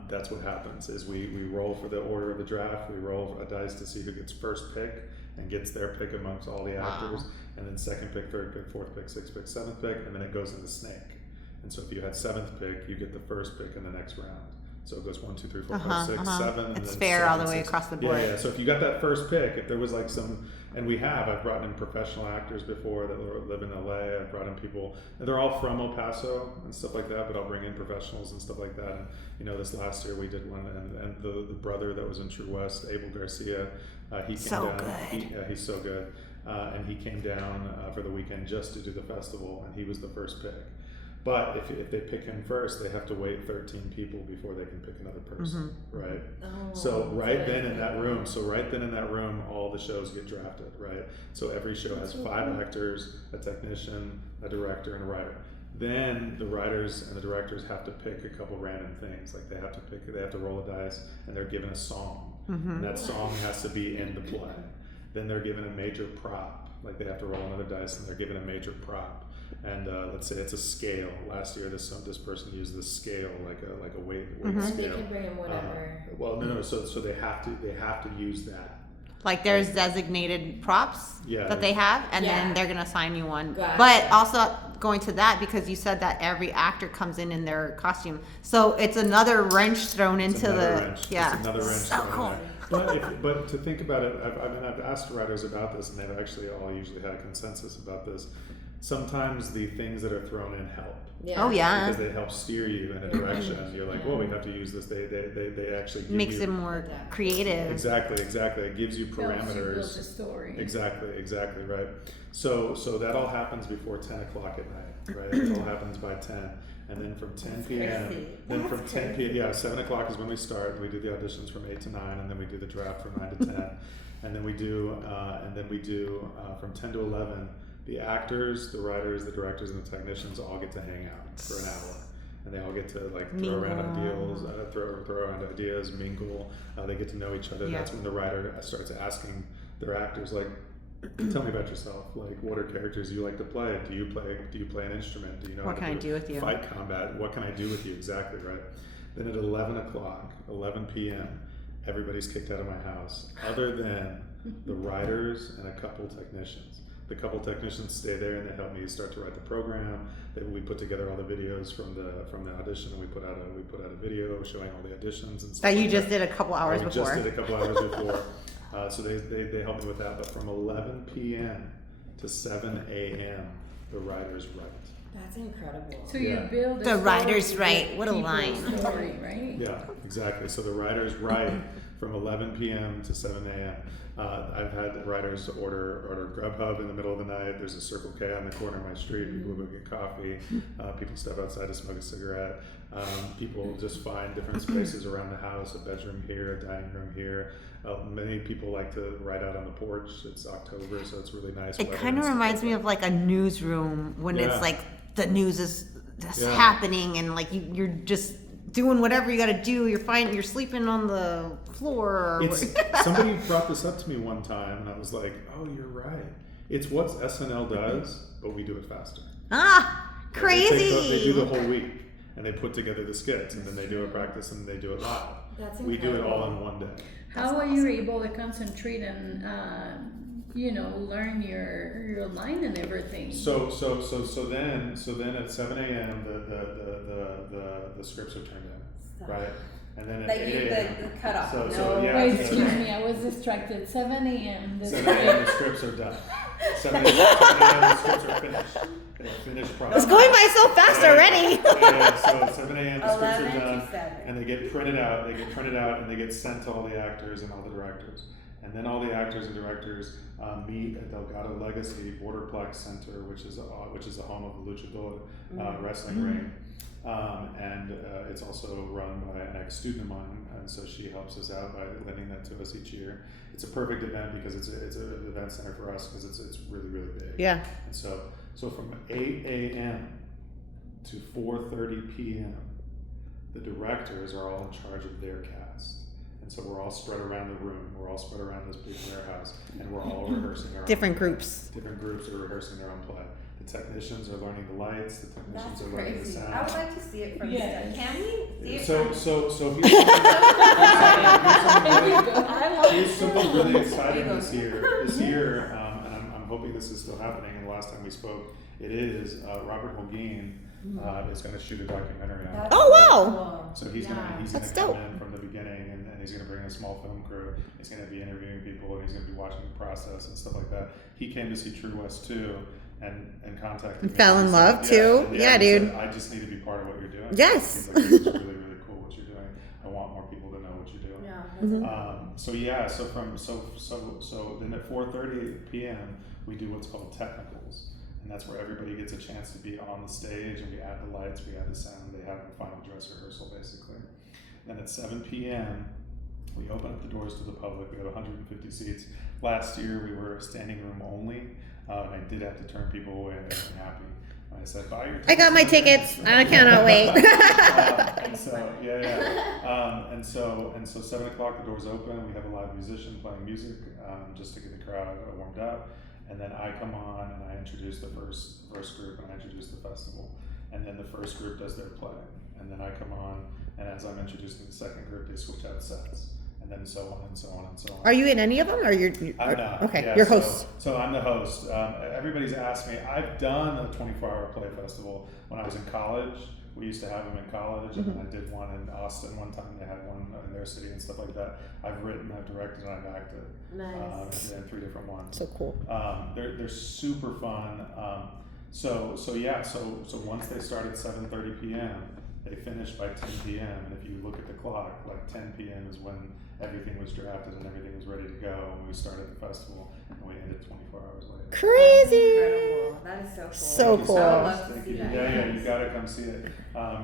that's what happens. Is we roll for the order of the draft. We roll a dice to see who gets first pick and gets their pick amongst all the actors, and then second pick, third pick, fourth pick, sixth pick, seventh pick, and then it goes into snake. And so if you had seventh pick, you get the first pick in the next round. So it goes 1, 2, 3, 4, 5, 6, 7. And it's then fair 7, all the way 6. across the board. Yeah. So if you got that first pick, if there was like some, and I've brought in professional actors before that live in LA. I've brought in people, and they're all from El Paso and stuff like that. But I'll bring in professionals and stuff like that. And this last year we did one, and the brother that was in True West, Abel Garcia, he came So down. good. He's so good, and he came down for the weekend just to do the festival, and he was the first pick. But if they pick him first, they have to wait 13 people before they can pick another person, right? So right then in that room, all the shows get drafted, right? So every show has 5 actors, a technician, a director, and a writer. Then the writers and the directors have to pick a couple random things, like they have to roll a dice, and they're given a song, and that song has to be in the play. Then they're given a major prop, like they have to roll another dice, and they're given a major prop. And let's say it's a scale. Last year, this person used this scale, like a weight scale. And they can bring in whatever. No. So they have to use that. Like there's designated props that they have, and then they're gonna assign you one. Gotcha. But also going to that, because you said that every actor comes in their costume, so it's another wrench thrown into It's another wrench. So cool. But to think about it, I've asked writers about this, and they've actually all usually had a consensus about this. Sometimes the things that are thrown in help. Yeah. Oh yeah. Because they help steer you in a direction. You're like, well, we have to use this. They actually give Makes you, it more creative. Exactly. It gives you parameters. Builds a story. Exactly, right. So that all happens before 10 o'clock at night, right? It all happens by 10. And then from 10 p.m., 7 o'clock is when we start. We do the auditions from 8 to 9, and then we do the draft from 9 to 10. And then we do from 10 to 11, the actors, the writers, the directors, and the technicians all get to hang out for an hour, and they all get to throw around ideas, mingle. They get to know each other. Yeah. That's when the writer starts asking their actors, like, tell me about yourself. Like, what are characters you like to play? Do you play an instrument? Do you know What how can to I do with you? Fight combat. What can I do with you? Exactly right. Then at 11 p.m., everybody's kicked out of my house, other than the writers and a couple technicians. The couple technicians stay there, and they help me start to write the program. We put together all the videos from the audition, and we put out a video showing all the auditions and stuff. That you like just did a couple hours before. Just did a couple hours before. So they help me with that. But from 11 p.m. to 7 a.m., the writers write. That's incredible. So you build The writers write. What a line. Story, right? Yeah, exactly. So the writers write from 11 p.m. to 7 a.m. I've had writers order Grubhub in the middle of the night. There's a Circle K on the corner of my street. People go get coffee. People step outside to smoke a cigarette. People just find different spaces around the house, a bedroom here, a dining room here. Many people like to write out on the porch. It's October, so it's really nice. It kind of reminds me of like a newsroom when it's like the news is just happening, and like you're just doing whatever you got to do. You're sleeping on the floor. Somebody brought this up to me one time, and I was like, "Oh, you're right. It's what SNL does, but we do it faster." Crazy! They do the whole week, and they put together the skits, and then they do a practice, and they do it live. That's we do it all in one day. How are you able to concentrate and learn your line and everything? So then at 7 a.m. the scripts are turned in, right? and then at Like 8 a.m. the cutoff. So yeah. Wait, so- excuse me, I was distracted. 7 a.m. 7 a.m. the scripts are done. 7 a.m. the scripts are finished. They're finished It's products. going by so fast already. So at 7 a.m. the scripts 11 are to done, 7. and they get printed out. They get printed out, and they get sent to all the actors and all the directors. And then all the actors and directors meet at Delgado Legacy Borderplex Center, which is the home of the Luchador wrestling ring. And it's also run by an ex-student of mine, and so she helps us out by lending that to us each year. It's a perfect event because it's an event center for us because it's really big. Yeah. And so from 8 a.m. to 4:30 p.m., the directors are all in charge of their cast. And so we're all spread around the room. We're all spread around this big warehouse, and we're all rehearsing our Different own play. groups. Different groups are rehearsing their own play. The technicians are learning the lights. The technicians That's are learning the crazy. sound. I would like to see it from Yeah. the Can we see it So from here's I something really exciting this year. This year, and I'm hoping this is still happening. And the last time we spoke, it is Robert Holguin is going to shoot a documentary on it. That's Oh, wow. cool. So he's Yeah. gonna That's come dope. in from the beginning, and he's gonna bring a small film crew. He's gonna be interviewing people, and he's gonna be watching the process and stuff like that. He came to see True West too, and contacted me. Fell in He love said, too? and Yeah, he said, dude. I just need to be part of what you're doing. Yes. He's like, this is really cool what you're doing. I want more people to know what you're doing. Yeah. So then at 4:30 p.m. we do what's called technicals, and that's where everybody gets a chance to be on the stage, and we add the lights, we add the sound, they have a final dress rehearsal basically. Then at 7 p.m. we open up the doors to the public. We have 150 seats. Last year we were standing room only, and I did have to turn people away, and they weren't happy. I said, buy your tickets. I got my in tickets. advance. I cannot wait. And so 7 o'clock the doors open. We have a live musician playing music just to get the crowd warmed up, and then I come on and I introduce the first group, and I introduce the festival, and then the first group does their play, and then I come on, and as I'm introducing the second group, they switch out sets, and then so on and so on and so on. Are you in any of them, or you're I'm not. okay? Yeah, You're host. So I'm the host. Everybody's asked me. I've done a 24-hour play festival when I was in college. We used to have them in college, and then I did one in Austin one time. They had one in their city and stuff like that. I've written, I've directed, and I've acted. Nice. In 3 different ones. So cool. They're super fun. So once they start at 7:30 p.m., they finish by 10 p.m. And if you look at the clock, like 10 p.m. is when everything was drafted and everything was ready to go. And we started the festival, and we ended 24 hours later. Crazy. Incredible. That is so cool. So Thank you cool. so I would much. love to Thank see you. that. Yeah, you gotta come see it.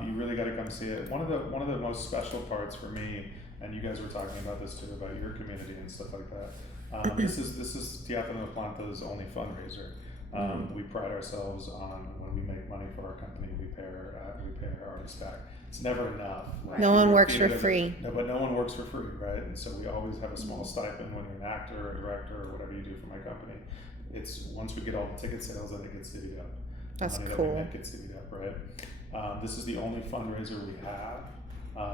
You really gotta come see it. One of the most special parts for me, and you guys were talking about this too, about your community and stuff like that. This is Teatro de Planta's only fundraiser. We pride ourselves on when we make money for our company, we pay our artists back. It's never enough. Like, No one works theater for doesn't- free. No, but no one works for free, right? And so we always have a small stipend when you're an actor or a director or whatever you do for my company. It's once we get all the ticket sales, then it gets divvied up. The That's money cool. That we make gets divvied up, right? This is the only fundraiser we have,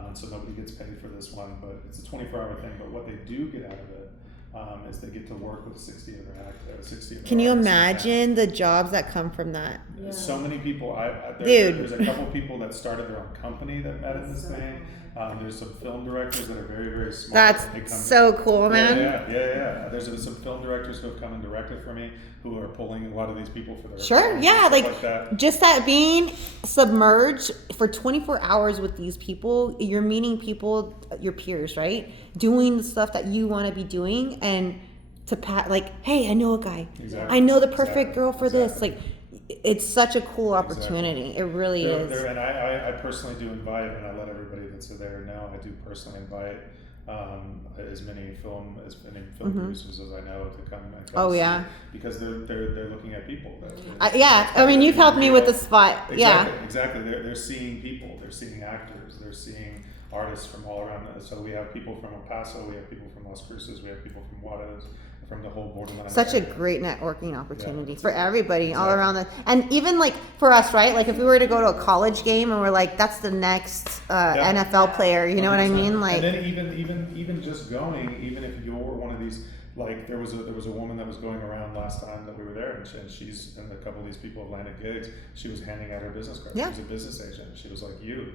and so nobody gets paid for this one. But it's a 24-hour thing. But what they do get out of it is they get to work with 60 other actors. 60 other Can you artists. imagine the jobs that come from that? Yeah. So many people. Dude. There's a couple people that started their own company that met in this thing. There's some film directors that are very smart. That's and they come- so cool, man. Yeah. There's some film directors who have come and directed for me who are pulling a lot of these people for their Sure, films yeah, and like, stuff that. just that being submerged for 24 hours with these people, you're meeting people, your peers, right? Doing the stuff that you want to be doing, and to like, hey, I know a guy. Exactly. I know the perfect Exactly. girl for this. Exactly. Like, it's such a cool opportunity. It really is. And I personally do invite, and I let everybody that's there know. I do personally invite as many film producers as I know to come. And Oh, see, yeah. because they're looking at people. Yeah, I mean, you've helped me with the spot. Yeah. Exactly. They're seeing people. They're seeing actors. They're seeing artists from all around. So we have people from El Paso. We have people from Las Cruces. We have people from Juarez. From the whole borderline. Such a great networking opportunity for everybody all around the, and even like for us, right? Like if we were to go to a college game and we're like, that's the next NFL player, you know what I mean? Like, and then even just going, even if you're one of these, Like there was a woman that was going around last time that we were there, and she's and a couple of these people have landed gigs. She was handing out her business card. Yeah. She was a business agent. She was like, here's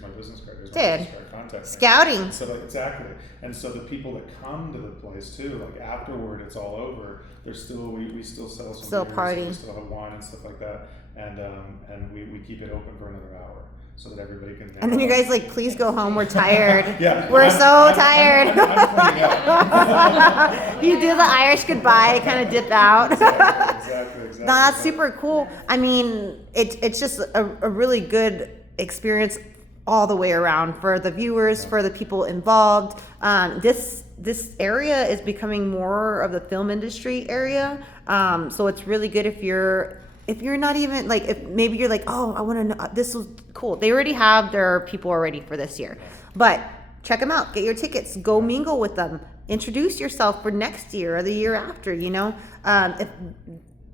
my business card. Here's my Dude. business card. Contact me. Scouting. So like, exactly, and so the people that come to the place too, like afterward, it's all over. There's still we still sell some Still beers, party. we still have wine and stuff like that, and we keep it open for another hour so that everybody can. And then you guys like, please go home. We're tired. Yeah, We're so tired. I'm cleaning up. You do the Irish goodbye, kind of dip out. Exactly. No, that's super cool. I mean, it's just a really good experience all the way around for the viewers, for the people involved. This area is becoming more of the film industry area. So it's really good if you're not even like, if maybe you're like, oh, I want to know, this was cool. They already have their people already for this year, but check them out, get your tickets, go mingle with them, introduce yourself for next year or the year after, if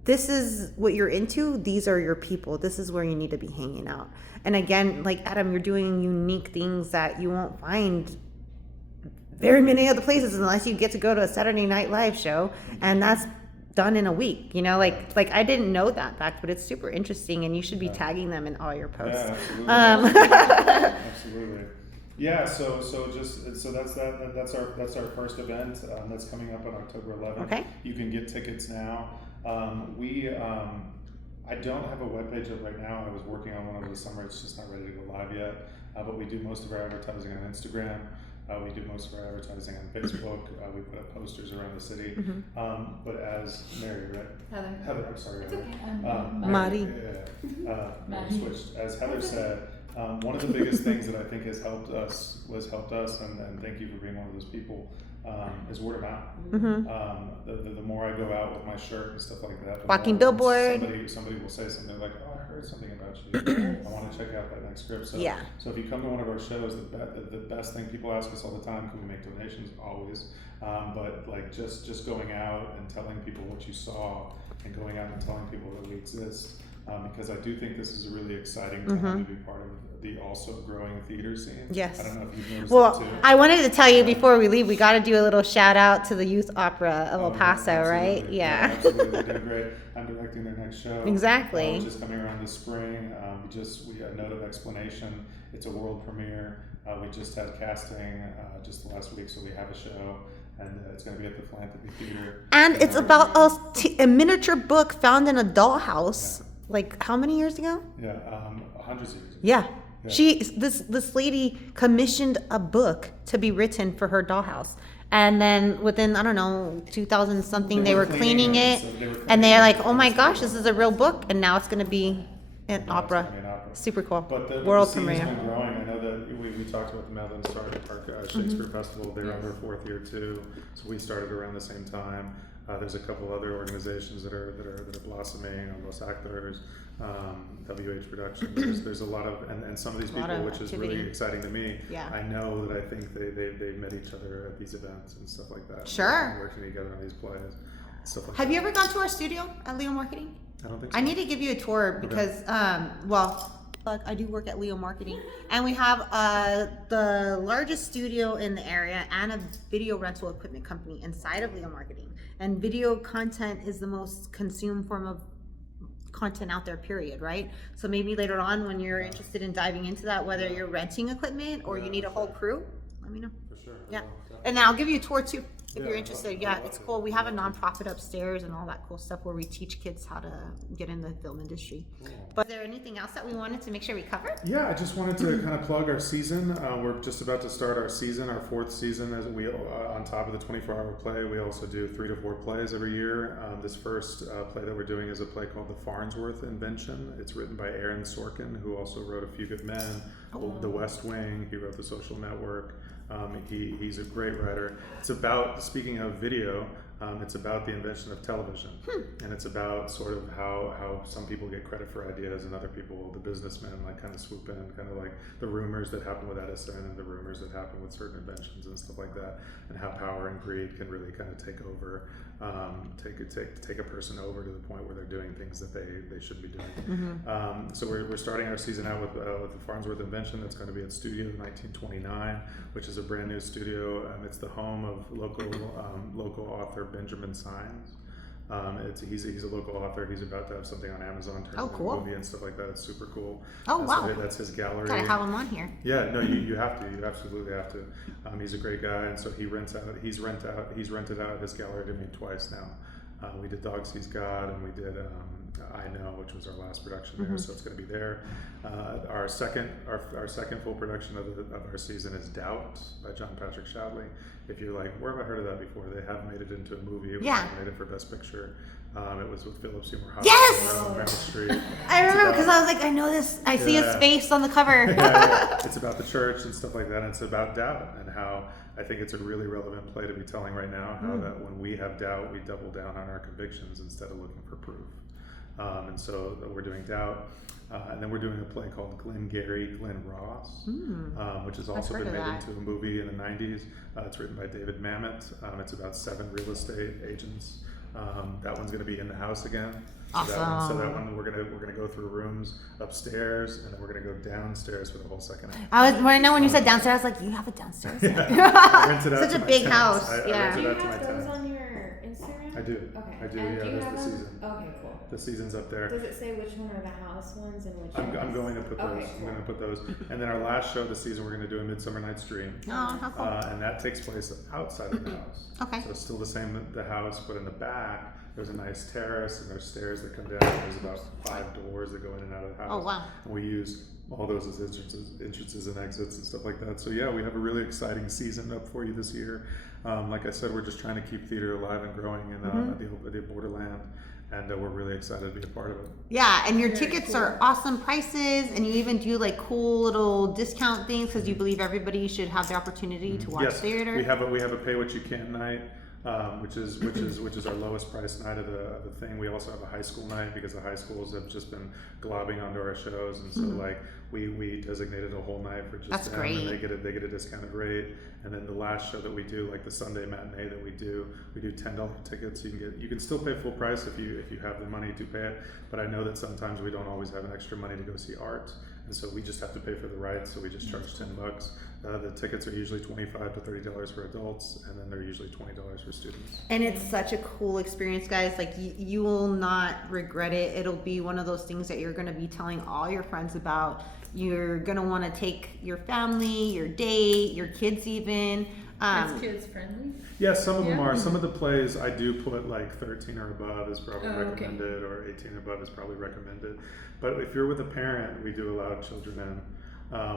this is what you're into, these are your people, this is where you need to be hanging out. And again, like Adam, you're doing unique things that you won't find very many other places unless you get to go to a Saturday Night Live show, and that's done in a week, like I didn't know that fact, but it's super interesting, and you should be tagging them in all your posts. Yeah, absolutely. Absolutely. Yeah, so that's our first event that's coming up on October 11th. Okay. You can get tickets now. I don't have a webpage up right now. I was working on one over the summer. It's just not ready to go live yet. But we do most of our advertising on Instagram. We do most of our advertising on Facebook. We put up posters around the city. But as Mary, right? Heather, I'm sorry. It's okay. Mari. Mary switched. As Heather said, one of the biggest things that I think has helped us, and thank you for being one of those people, is word of mouth. The more I go out with my shirt and stuff like that, the Walking more billboard. somebody will say something like, "Oh, I heard something about you. I want to check out that next script." So, Yeah. so if you come to one of our shows, the best thing, people ask us all the time, can we make donations? Always. But like just going out and telling people what you saw, and going out and telling people that we exist. Because I do think this is a really exciting time to be part of the also growing theater scene. Yes. I don't know if you've noticed Well, that too. I wanted to tell you before we leave, we got to do a little shout out to the Youth Opera of El Paso, Absolutely. right? Yeah. Absolutely. They're doing great. I'm directing their next show. Exactly. Which is coming around this spring. We had a note of explanation. It's a world premiere. We just had casting just last week, so we have a show. And it's going to be at the Philanthropy Theater. And it's about a miniature book found in a dollhouse. Like how many years ago? Yeah, hundreds of years ago. Yeah. This lady commissioned a book to be written for her dollhouse. And then within, I don't know, 2000 something, they were cleaning it. And they're like, oh my gosh, this is a real book. And now it's going to be an opera. Super cool. But the World scene premiere. has been growing. I know that we talked about the Madaline Park Shakespeare Festival. They're on their 4th year too. So we started around the same time. There's a couple other organizations that are blossoming, Los Actors, WH Productions. There's a lot of, and some of these people, which is really exciting to me. Yeah. I know that I think they met each other at these events and stuff like that. Sure. Working together on these plays, stuff like Have that. you ever gone to our studio at Leo Marketing? I don't think so. I need to give you a tour because, I do work at Leo Marketing, and we have the largest studio in the area and a video rental equipment company inside of Leo Marketing. And video content is the most consumed form of content out there, period, right? So maybe later on when you're interested in diving into that, whether you're renting equipment or you need a whole crew, let me know. For sure. Yeah. Well, And then I'll give you a tour too if you're Yeah, interested. I'll Yeah, love it's it. cool. We have a nonprofit upstairs and all that cool stuff where we teach kids how to get in the film industry. But is there anything else that we wanted to make sure we covered? Yeah, I just wanted to kind of plug our season. We're just about to start our season, our 4th season. As we on top of the 24-hour play, we also do 3 to 4 plays every year. This first play that we're doing is a play called The Farnsworth Invention. It's written by Aaron Sorkin, who also wrote A Few Good Men, The West Wing. He wrote The Social Network. He's a great writer. It's about, speaking of video, it's about the invention of television. And it's about sort of how some people get credit for ideas and other people, the businessmen, like kind of swoop in, kind of like the rumors that happen with Edison and the rumors that happen with certain inventions and stuff like that, and how power and greed can really kind of take over take a person over to the point where they're doing things that they should be doing. So we're starting our season out with the Farnsworth Invention. That's going to be at Studio 1929, which is a brand new studio. It's the home of local author Benjamin Sines. He's a local author. He's about to have something on Amazon turn into a movie and stuff like that. It's super cool. Oh, wow. So that's his gallery. Gotta have him on here. Yeah, no, you have to. You absolutely have to. He's a great guy, and so he's rented out his gallery to me twice now. We did Dogs He's Got, and we did I Know, which was our last production there. So it's going to be there. Our second full production of our season is Doubt by John Patrick Shadley. If you're like, where have I heard of that before? They have made it into a movie. It was nominated for Best Picture. It was with Philip Seymour Hoffman. Yes! On Rampage Strength. I remember because I was like, I know this. I see his face on the cover. It's about the church and stuff like that. And it's about doubt and how I think it's a really relevant play to be telling right now. How that when we have doubt, we double down on our convictions instead of looking for proof. And so we're doing Doubt. And then we're doing a play called Glengarry Glen Ross, which has also been made into a movie in the 90s. It's written by David Mamet. It's about 7 real estate agents. That one's going to be in the house again. Awesome. So that one we're gonna go through rooms upstairs, and then we're gonna go downstairs for the whole second act. I know when you said downstairs, I was like, you have a downstairs. I rented out Such to a my big tenants. house. I Yeah. Do rented you out to my have those tenants. on your Instagram? I do. Okay. I do. And Yeah, do you that's have the them? season. Okay, cool. The season's up there. Does it say which one are the house ones and which I'm ones? going to put those. Okay, I'm cool. going to put those. And then our last show of the season, we're going to do a Midsummer Night's Dream. Oh, how cool. And that takes place outside of the house. Okay. So it's still the same the house, but in the back there's a nice terrace and there's stairs that come down. And there's about 5 doors that go in and out of the house. Oh, wow. And we use all those as entrances and exits and stuff like that. So yeah, we have a really exciting season up for you this year. Like I said, we're just trying to keep theater alive and growing in the borderland. And we're really excited to be a part of it. Yeah, and your tickets are awesome prices, and you even do like cool little discount things because you believe everybody should have the opportunity to watch theater. We have a pay what you can night, which is our lowest price night of the thing. We also have a high school night because the high schools have just been globbing onto our shows, and so like we designated a whole night for just That's them, great. and they get a discounted rate. And then the last show that we do, like the Sunday matinee that we do $10 tickets. You can still pay full price if you have the money to pay it. But I know that sometimes we don't always have an extra money to go see art, and so we just have to pay for the rights. So we just charge $10. The tickets are usually $25 to $30 for adults, and then they're usually $20 for students. And it's such a cool experience, guys. Like you will not regret it. It'll be one of those things that you're going to be telling all your friends about. You're going to want to take your family, your date, your kids even. It's kids friendly. Yeah, some of them are. Some of the plays I do put like 13 or above is probably recommended, or 18 above is probably recommended. But if you're with a parent, we do allow children in.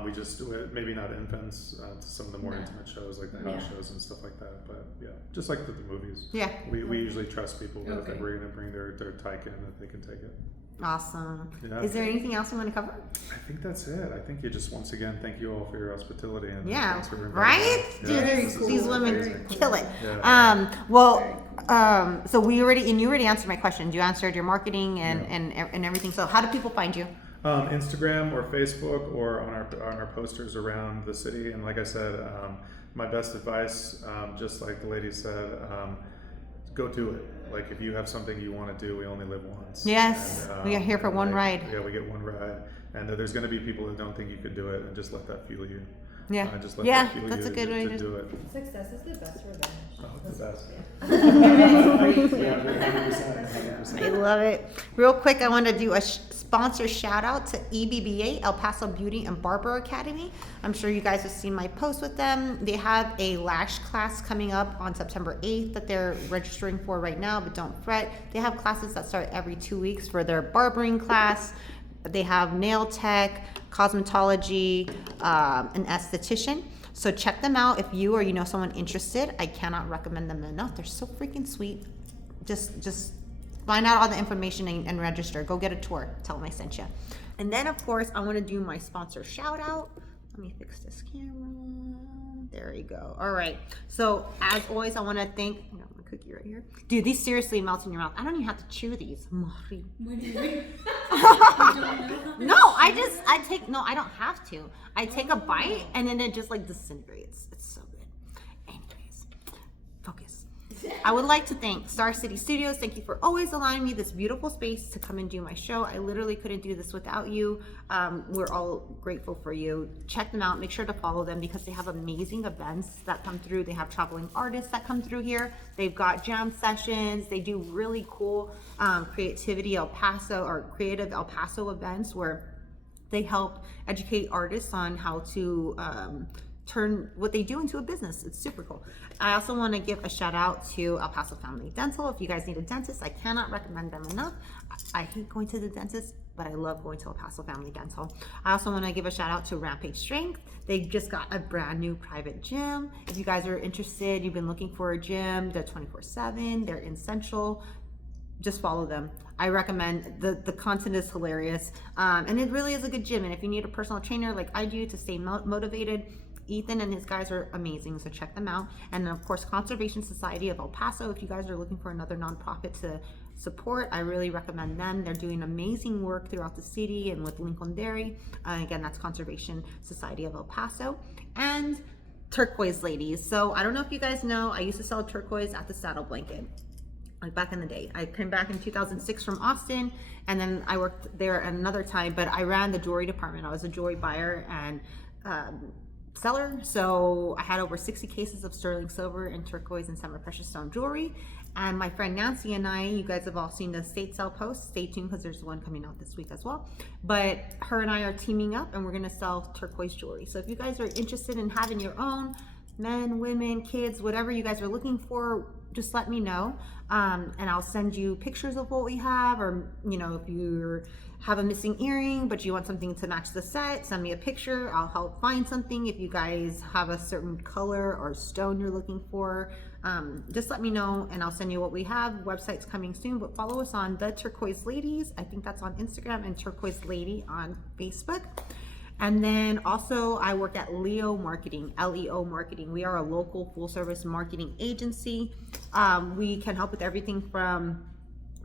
We just do it, maybe not infants, to some of the more intimate shows like the house shows and stuff like that. But yeah, just like the movies. Yeah. We usually trust people that if we're going to bring their tyke in, that they can take it. Awesome. Yeah. Is there anything else you want to cover? I think that's it. I think you just once again thank you all for your hospitality and Yeah, thanks for inviting right? me. Dude, Yeah, this is these women amazing. kill it. Yeah. So you already answered my question. You answered your marketing and everything. So how do people find you? Instagram or Facebook or on our posters around the city. And like I said, my best advice, just like the lady said, go do it. Like if you have something you want to do, we only live once. Yes, And, we are here for one ride. Yeah, we get one ride. And there's going to be people that don't think you could do it, and just let that fuel you. Yeah, Just let yeah, that fuel that's you a good way to do it. Success is the best revenge. Oh, the best. I love it. Real quick, I want to do a sponsor shout out to EBBA, El Paso Beauty and Barber Academy. I'm sure you guys have seen my post with them. They have a lash class coming up on September 8th that they're registering for right now, but don't fret. They have classes that start every 2 weeks for their barbering class. They have nail tech, cosmetology, an esthetician. So check them out if you or you know someone interested. I cannot recommend them enough. They're so freaking sweet. Just find out all the information and register. Go get a tour. Tell them I sent you. And then, of course, I want to do my sponsor shout out. Let me fix this camera. There we go. All right. So, as always, I want to thank... I got my cookie right here. Dude, these seriously melt in your mouth. I don't even have to chew these. Mari. No, I don't have to. I take a bite and then it just like disintegrates. It's so good. Anyways, focus. I would like to thank Star City Studios. Thank you for always allowing me this beautiful space to come and do my show. I literally couldn't do this without you. We're all grateful for you. Check them out. Make sure to follow them because they have amazing events that come through. They have traveling artists that come through here. They've got jam sessions. They do really cool creative El Paso events where they help educate artists on how to turn what they do into a business. It's super cool. I also want to give a shout out to El Paso Family Dental. If you guys need a dentist, I cannot recommend them enough. I hate going to the dentist, but I love going to El Paso Family Dental. I also want to give a shout out to Rampage Strength. They just got a brand new private gym. If you guys are interested, you've been looking for a gym, they're 24/7, they're in Central. Just follow them. I recommend the content is hilarious. And it really is a good gym. And if you need a personal trainer like I do to stay motivated, Ethan and his guys are amazing, so check them out. And then of course, Conservation Society of El Paso. If you guys are looking for another nonprofit to support, I really recommend them. They're doing amazing work throughout the city and with Lincoln Dairy. Again, that's Conservation Society of El Paso. And Turquoise Ladies. So I don't know if you guys know, I used to sell turquoise at the Saddle Blanket. Like back in the day. I came back in 2006 from Austin, and then I worked there at another time, but I ran the jewelry department. I was a jewelry buyer and seller. So I had over 60 cases of sterling silver and turquoise and semi-precious stone jewelry. And my friend Nancy and I, you guys have all seen the estate sale post. Stay tuned because there's one coming out this week as well. But her and I are teaming up and we're going to sell turquoise jewelry. So if you guys are interested in having your own, men, women, kids, whatever you guys are looking for, just let me know. And I'll send you pictures of what we have, or if you have a missing earring but you want something to match the set, send me a picture. I'll help find something. If you guys have a certain color or stone you're looking for, just let me know and I'll send you what we have. Website's coming soon, but follow us on The Turquoise Ladies. I think that's on Instagram, and Turquoise Lady on Facebook. And then also I work at Leo Marketing, LEO Marketing. We are a local full service marketing agency. We can help with everything from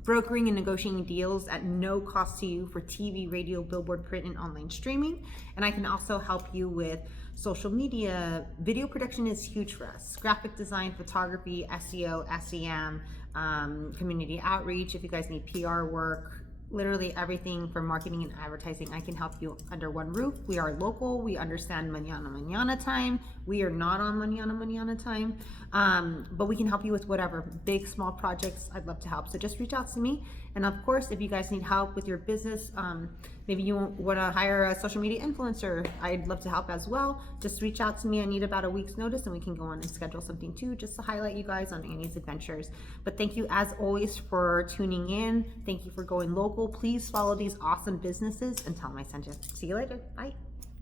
brokering and negotiating deals at no cost to you for TV, radio, billboard, print, and online streaming. And I can also help you with social media. Video production is huge for us. Graphic design, photography, SEO, SEM, community outreach. If you guys need PR work, literally everything from marketing and advertising, I can help you under one roof. We are local. We understand mañana time. We are not on mañana time. But we can help you with whatever, big, small projects. I'd love to help. So just reach out to me. And of course, if you guys need help with your business, maybe you want to hire a social media influencer, I'd love to help as well. Just reach out to me. I need about a week's notice and we can go on and schedule something too, just to highlight you guys on Annie's Adventures. But thank you as always for tuning in. Thank you for going local. Please follow these awesome businesses and tell them I sent you. See you later. Bye.